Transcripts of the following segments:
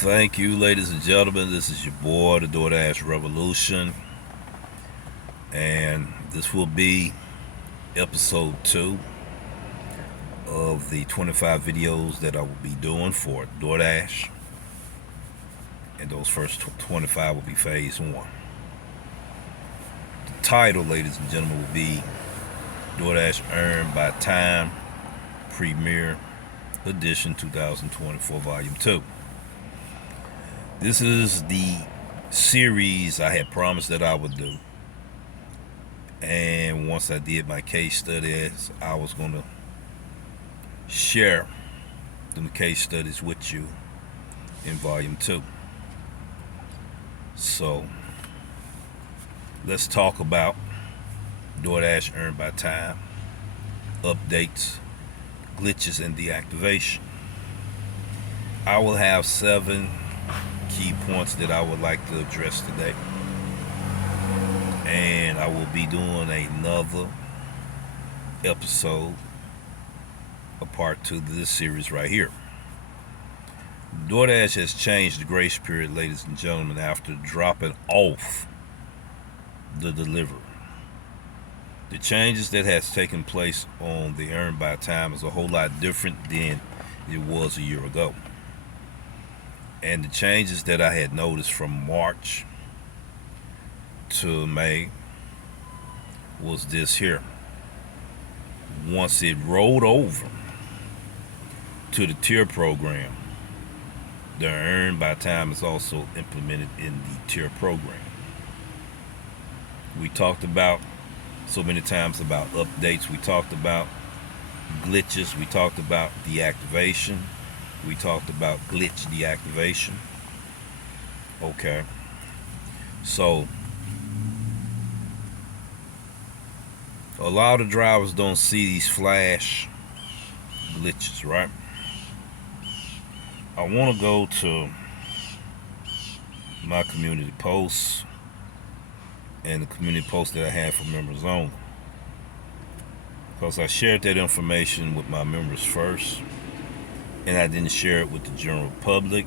Thank you, ladies and gentlemen. This is your boy, the Doordash Revolution, and this will be episode 2 of the 25 videos that I will be doing for Doordash, and those first 25 will be phase 1. The title, ladies and gentlemen, will be Doordash Earned by Time Premier Edition 2024 Volume 2. This is the series I had promised that I would do. And once I did my case studies, I was going to share the case studies with you in Volume 2. So, let's talk about Doordash Earned by Time, updates, glitches, and deactivation. I will have 7 key points that I would like to address today, and I will be doing another episode, a part 2 to this series right here. Doordash has changed the grace period, ladies and gentlemen, after dropping off the delivery. The changes that has taken place on the Earned by Time is a whole lot different than it was a year ago. And the changes that I had noticed from March to May was this here. Once it rolled over to the tier program, the Earned by Time is also implemented in the tier program. We talked about so many times about updates. We talked about glitches. We talked about deactivation. We talked about glitch deactivation. Okay. So, a lot of drivers don't see these flash glitches, right? I want to go to my community posts and the community post that I have for members only, because I shared that information with my members first, and I didn't share it with the general public.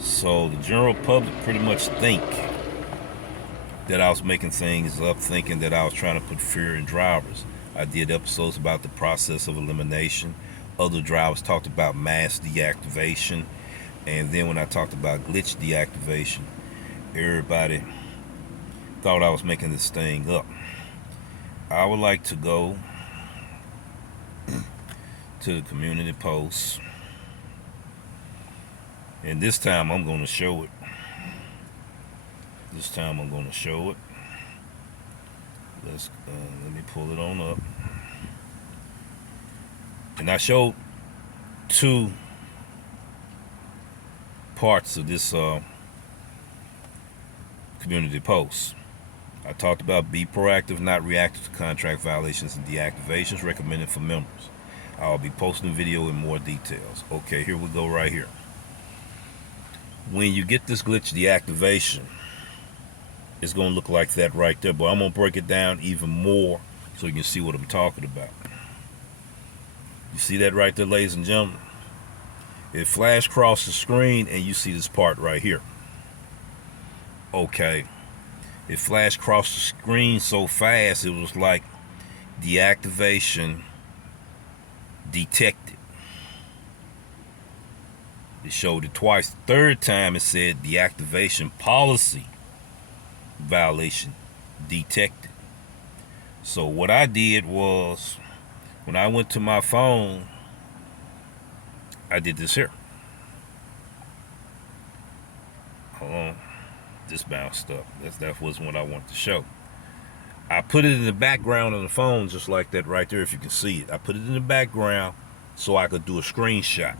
So the general public pretty much think that I was making things up, thinking that I was trying to put fear in drivers. I did episodes about the process of elimination. Other drivers talked about mass deactivation. And then when I talked about glitch deactivation, everybody thought I was making this thing up. I would like to go to the community posts, and this time I'm going to show it. Let me pull it on up. And I showed 2 parts of this community post. I talked about be proactive, not reactive to contract violations and deactivations recommended for members. I'll be posting a video in more details. Okay, here we go right here. When you get this glitch deactivation, it's going to look like that right there, but I'm going to break it down even more so you can see what I'm talking about. You see that right there, ladies and gentlemen? It flashed across the screen and you see this part right here. Okay. It flashed across the screen so fast it was like deactivation detected. It showed it twice. The third time it said deactivation policy violation detected. So what I did was, when I went to my phone, I did this here. Hold on. This bounced up. That wasn't what I wanted to show. I put it in the background of the phone just like that right there, if you can see it. I put it in the background so I could do a screenshot.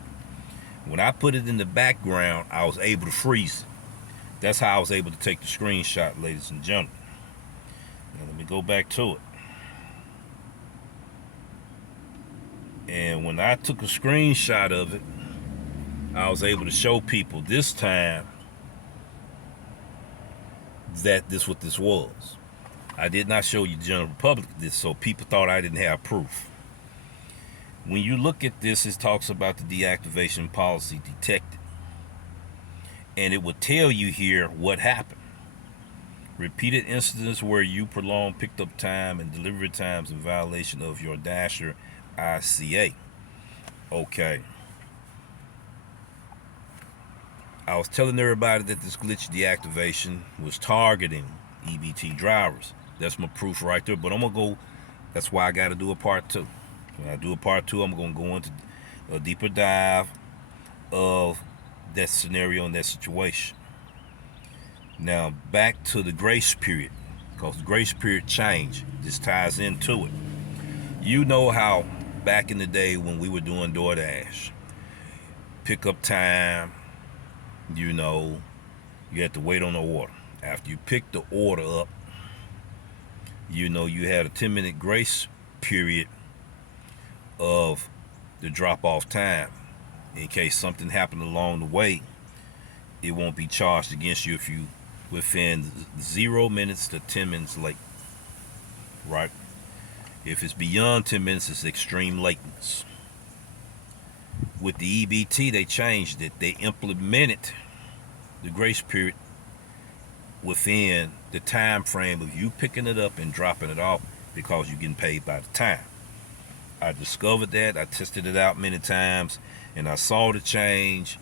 When I put it in the background, I was able to freeze it. That's how I was able to take the screenshot, ladies and gentlemen. Now let me go back to it. And when I took a screenshot of it, I was able to show people this time that this what this was. I did not show you the general public this, so people thought I didn't have proof. When you look at this, it talks about the deactivation policy detected. and it will tell you here what happened. Repeated incidents where you prolong picked up time and delivery times in violation of your Dasher ICA. Okay. I was telling everybody that this glitch deactivation was targeting EBT drivers. That's my proof right there. But I'm going to go, that's why I got to do a part 2. When I do a part 2, I'm going to go into a deeper dive of that scenario and that situation. Now, back to the grace period, because the grace period changed. This ties into it. You know how back in the day when we were doing Doordash, pickup time, you know, you had to wait on the order. After you picked the order up, you know, you had a 10-minute grace period of the drop-off time. In case something happened along the way, it won't be charged against you if you within 0 minutes to 10 minutes late, right? If it's beyond 10 minutes, it's extreme lateness. With the EBT, they changed it. They implemented the grace period within the time frame of you picking it up and dropping it off, because you're getting paid by the time. I discovered that. I tested it out many times, and I saw the change,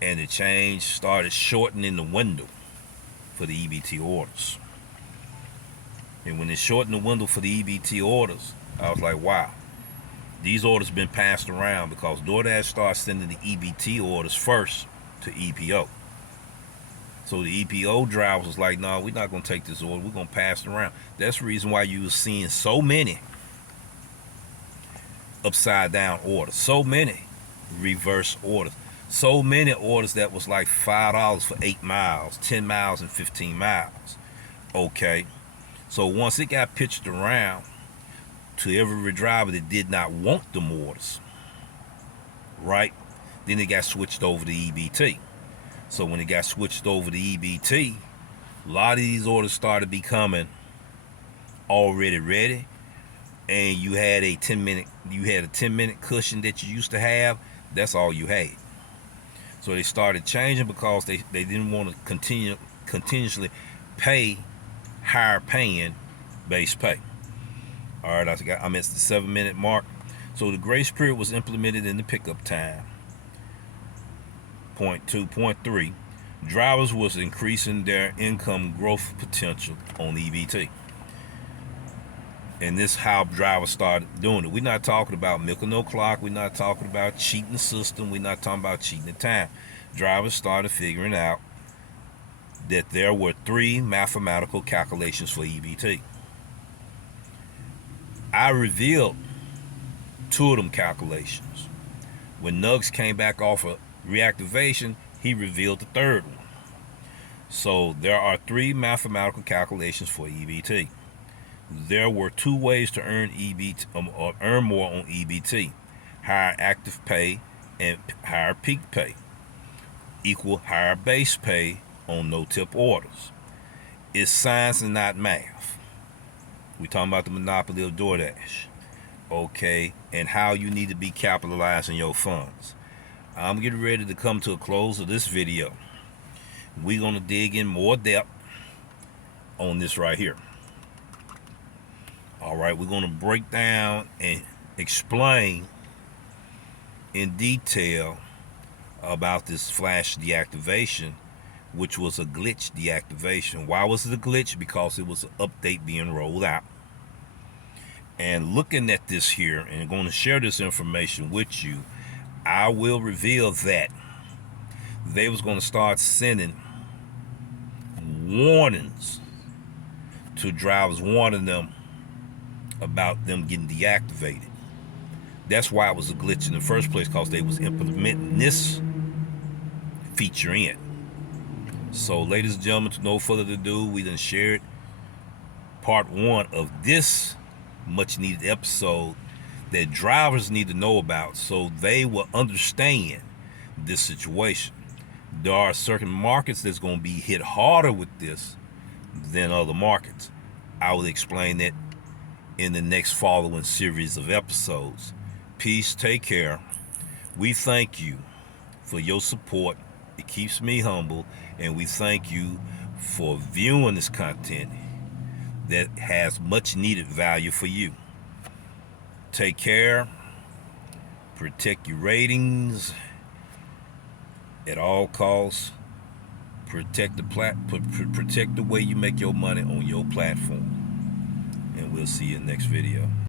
and the change started shortening the window for the EBT orders. And when it shortened the window for the EBT orders, I was like, wow, these orders been passed around, because DoorDash started sending the EBT orders first to EPO. So the EPO drivers was like, no, we're not going to take this order. We're going to pass it around. That's the reason why you were seeing so many upside down orders, so many reverse orders, so many orders that was like $5 for 8 miles, 10 miles, and 15 miles. Okay. So once it got pitched around to every driver that did not want them orders, right, then it got switched over to EBT. So when it got switched over to EBT, a lot of these orders started becoming already ready, and you had a 10-minute cushion that you used to have. That's all you had. So they started changing, because they didn't want to continuously pay higher paying base pay. All right, I'm at the 7-minute mark. So the grace period was implemented in the pickup time. Point 2, point 3, drivers was increasing their income growth potential on EBT. And this is how drivers started doing it. We're not talking about milking no clock. We're not talking about cheating the system. We're not talking about cheating the time. Drivers started figuring out that there were 3 mathematical calculations for EBT. I revealed 2 of them calculations. When Nugs came back off of reactivation, he revealed the 3rd one. So there are 3 mathematical calculations for EBT. There were 2 ways to earn EBT or earn more on EBT: higher active pay and higher peak pay equal higher base pay on no-tip orders. It's science and not math. We're talking about the monopoly of DoorDash, okay, and how you need to be capitalizing your funds. I'm getting ready to come to a close of this video. We're going to dig in more depth on this right here. All right, we're going to break down and explain in detail about this flash deactivation, which was a glitch deactivation. Why was it a glitch? Because it was an update being rolled out. And looking at this here and going to share this information with you, I will reveal that they was going to start sending warnings to drivers, warning them about them getting deactivated. That's why it was a glitch in the first place, because they was implementing this feature in. So ladies and gentlemen, to no further ado, we done shared part 1 of this much needed episode that drivers need to know about, so they will understand this situation. There are certain markets that's going to be hit harder with this than other markets. I will explain that in the next following series of episodes. Peace, take care. We thank you for your support It keeps me humble, and we thank you for viewing this content that has much needed value for you. Take care. Protect your ratings at all costs. Protect the way you make your money on your platform. And we'll see you in the next video.